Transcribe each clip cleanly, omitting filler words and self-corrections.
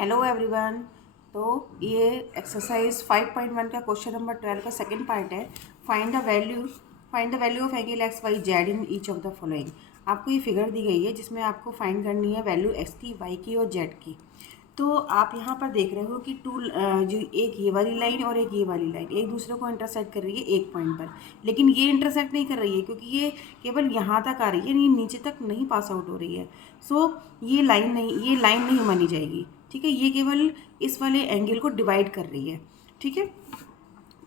Hello everyone. तो ये exercise 5.1 का क्वेश्चन नंबर 12 का सेकंड पार्ट है। Find the value of angle X Y Z in each of the following. आपको ये फिगर दी गई है जिसमें आपको फाइंड करनी है वैल्यू एक्स की, वाई की और जेड की। तो आप यहाँ पर देख रहे हो कि जो एक ये वाली लाइन और एक ये वाली लाइन एक दूसरे को इंटरसेक्ट कर रही है एक पॉइंट पर, लेकिन ये इंटरसेक्ट नहीं कर रही है क्योंकि ये केवल यहाँ तक आ रही है, ये नीचे तक नहीं पास आउट हो रही है। सो ये लाइन नहीं मानी जाएगी। ठीक है, ये केवल इस वाले एंगल को डिवाइड कर रही है। ठीक है,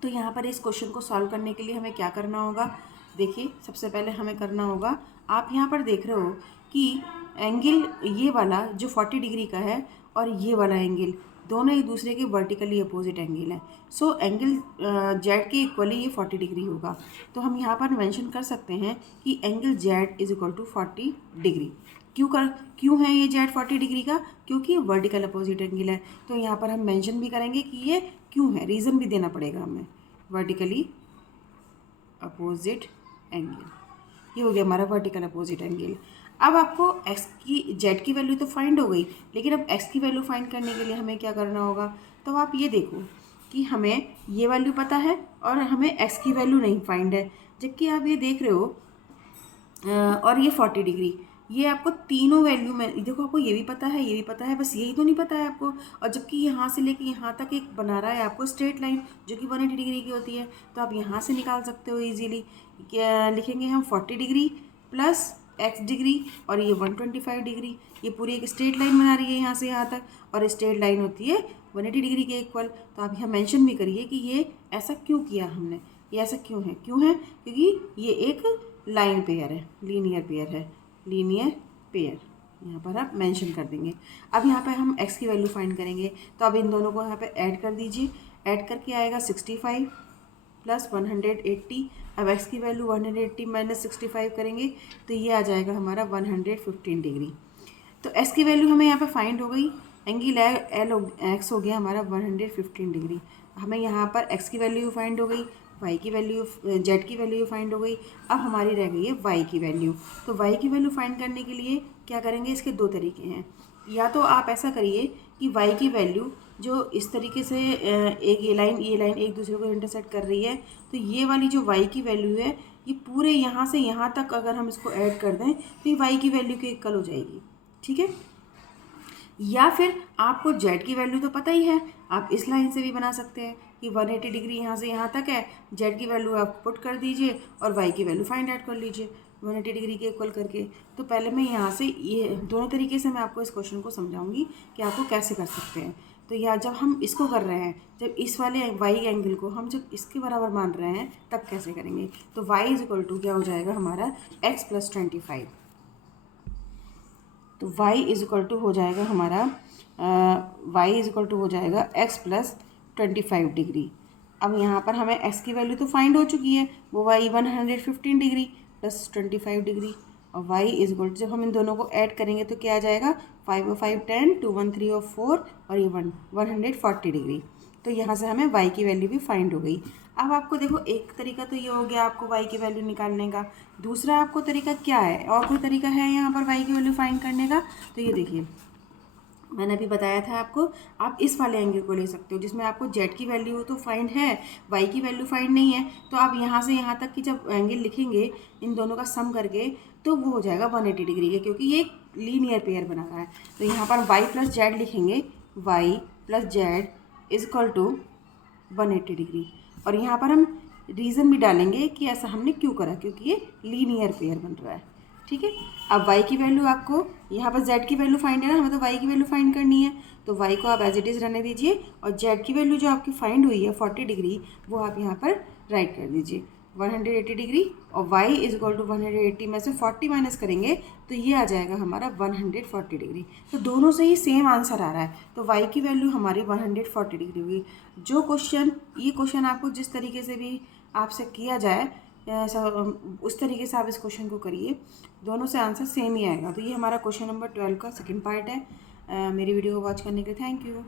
तो यहाँ पर इस क्वेश्चन को सॉल्व करने के लिए हमें क्या करना होगा, देखिए सबसे पहले हमें करना होगा, आप यहाँ पर देख रहे हो कि एंगल ये वाला जो 40 डिग्री का है और ये वाला एंगल दोनों एक दूसरे के वर्टिकली अपोजिट एंगल हैं। सो एंगल जेड के इक्वली ये 40 डिग्री होगा। तो हम यहाँ पर मेंशन कर सकते हैं कि angle Z is equal to 40 degree. क्यों है ये जेड 40 डिग्री का? क्योंकि वर्टिकल अपोजिट एंगल है। तो यहाँ पर हम मेंशन भी करेंगे कि ये क्यों है, रीज़न भी देना पड़ेगा हमें। वर्टिकली अपोजिट एंगल, ये हो गया हमारा वर्टिकल अपोजिट एंगल। अब आपको एक्स की जेड की वैल्यू तो फाइंड हो गई, लेकिन अब एक्स की वैल्यू फाइंड करने के लिए हमें क्या करना होगा। तो आप ये देखो कि हमें ये वैल्यू पता है और हमें एक्स की वैल्यू नहीं फाइंड है, जबकि आप ये देख रहे हो और ये 40 डिग्री, ये आपको तीनों वैल्यू में देखो, आपको ये भी पता है, ये भी पता है, बस यही तो नहीं पता है आपको। और जबकि यहाँ से लेके यहाँ तक एक बना रहा है आपको स्ट्रेट लाइन जो कि 180 डिग्री की होती है। तो आप यहाँ से निकाल सकते हो इजीली। क्या लिखेंगे हम? 40 डिग्री प्लस एक्स डिग्री और ये 125 डिग्री, ये पूरी एक स्ट्रेट लाइन बना रही है यहाँ से यहाँ तक, और स्ट्रेट लाइन होती है 180 डिग्री के इक्वल। तो आप यहाँ मेंशन भी करिए कि ये ऐसा क्यों किया हमने, ये ऐसा क्यों है क्योंकि ये एक लाइन पेयर है, लीनियर पेयर यहाँ पर आप मेंशन कर देंगे। अब यहाँ पे हम x की वैल्यू फाइंड करेंगे, तो अब इन दोनों को यहाँ पे ऐड कर दीजिए। ऐड करके आएगा 65 प्लस 180। अब x की वैल्यू 180 माइनस 65 करेंगे तो ये आ जाएगा हमारा 115 डिग्री। तो x की वैल्यू हमें यहाँ पे फाइंड हो गई, एंगल x हो गया हमारा 115 डिग्री। हमें यहाँ पर x की वैल्यू फाइंड हो गई, y की वैल्यू z की वैल्यू फाइंड हो गई। अब हमारी रह गई है y की वैल्यू। तो y की वैल्यू फाइंड करने के लिए क्या करेंगे, इसके दो तरीके हैं। या तो आप ऐसा करिए कि y की वैल्यू जो इस तरीके से एक ये लाइन एक दूसरे को इंटरसेक्ट कर रही है, तो ये वाली जो y की वैल्यू है ये पूरे यहाँ से यहाँ तक अगर हम इसको ऐड कर दें तो ये y की वैल्यू के इक्वल हो जाएगी। ठीक है, या फिर आपको जेड की वैल्यू तो पता ही है, आप इस लाइन से भी बना सकते हैं कि 180 डिग्री यहाँ से यहाँ तक है, जेड की वैल्यू आप पुट कर दीजिए और वाई की वैल्यू फाइंड आउट कर लीजिए 180 डिग्री के इक्वल करके। तो पहले मैं यहाँ से ये दोनों तरीके से मैं आपको इस क्वेश्चन को समझाऊंगी कि आपको कैसे कर सकते हैं। तो या जब हम इसको कर रहे हैं, जब इस वाले वाई एंगल को हम जब इसके बराबर मान रहे हैं तब कैसे करेंगे। तो वाई इज इक्वल टू क्या हो जाएगा हमारा x प्लस 25। तो y इज इक्वल टू हो जाएगा हमारा y इज इक्वल टू हो जाएगा x प्लस 25 डिग्री। अब यहाँ पर हमें x की वैल्यू तो फाइंड हो चुकी है, वो y 115 डिग्री प्लस 25 डिग्री, और y इज इक्वल टू जब हम इन दोनों को ऐड करेंगे तो क्या आ जाएगा 5 और 5 10, 2 1 3 और 4 और ये 140 डिग्री। तो यहाँ से हमें y की वैल्यू भी फाइंड हो गई। अब आपको देखो एक तरीका तो ये हो गया आपको y की वैल्यू निकालने का, दूसरा आपको तरीका क्या है, और कोई तरीका है यहाँ पर y की वैल्यू फाइंड करने का। तो ये देखिए मैंने अभी बताया था आपको, आप इस वाले एंगल को ले सकते हो जिसमें आपको z की वैल्यू तो फाइंड है, y की वैल्यू फाइंड नहीं है। तो आप यहाँ से यहाँ तक की जब एंगल लिखेंगे इन दोनों का सम करके तो वो हो जाएगा 180 डिग्री के, क्योंकि ये एक लीनियर पेयर बना रहा है। तो यहाँ पर y प्लस जेड लिखेंगे, y plus Z is equal to 180 degree. और यहाँ पर हम रीज़न भी डालेंगे कि ऐसा हमने क्यों करा, क्योंकि ये लीनियर पेयर बन रहा है। ठीक है, अब y की वैल्यू आपको यहाँ पर z की वैल्यू फाइंड है ना, हमें तो y की वैल्यू फाइंड करनी है। तो y को आप एज इट इज़ रहने दीजिए और z की वैल्यू जो आपकी फाइंड हुई है 40 डिग्री वो आप यहाँ पर राइट कर दीजिए 180 डिग्री, और y इज इक्वल टू 180 में से 40 माइनस करेंगे तो ये आ जाएगा हमारा 140 डिग्री। तो दोनों से ही सेम आंसर आ रहा है, तो y की वैल्यू हमारी 140 डिग्री हुई। ये क्वेश्चन आपको जिस तरीके से भी आपसे किया जाए उस तरीके से आप इस क्वेश्चन को करिए, दोनों से आंसर सेम ही आएगा। तो ये हमारा क्वेश्चन नंबर 12 का सेकंड पार्ट है। मेरी वीडियो को वॉच करने के लिए थैंक यू।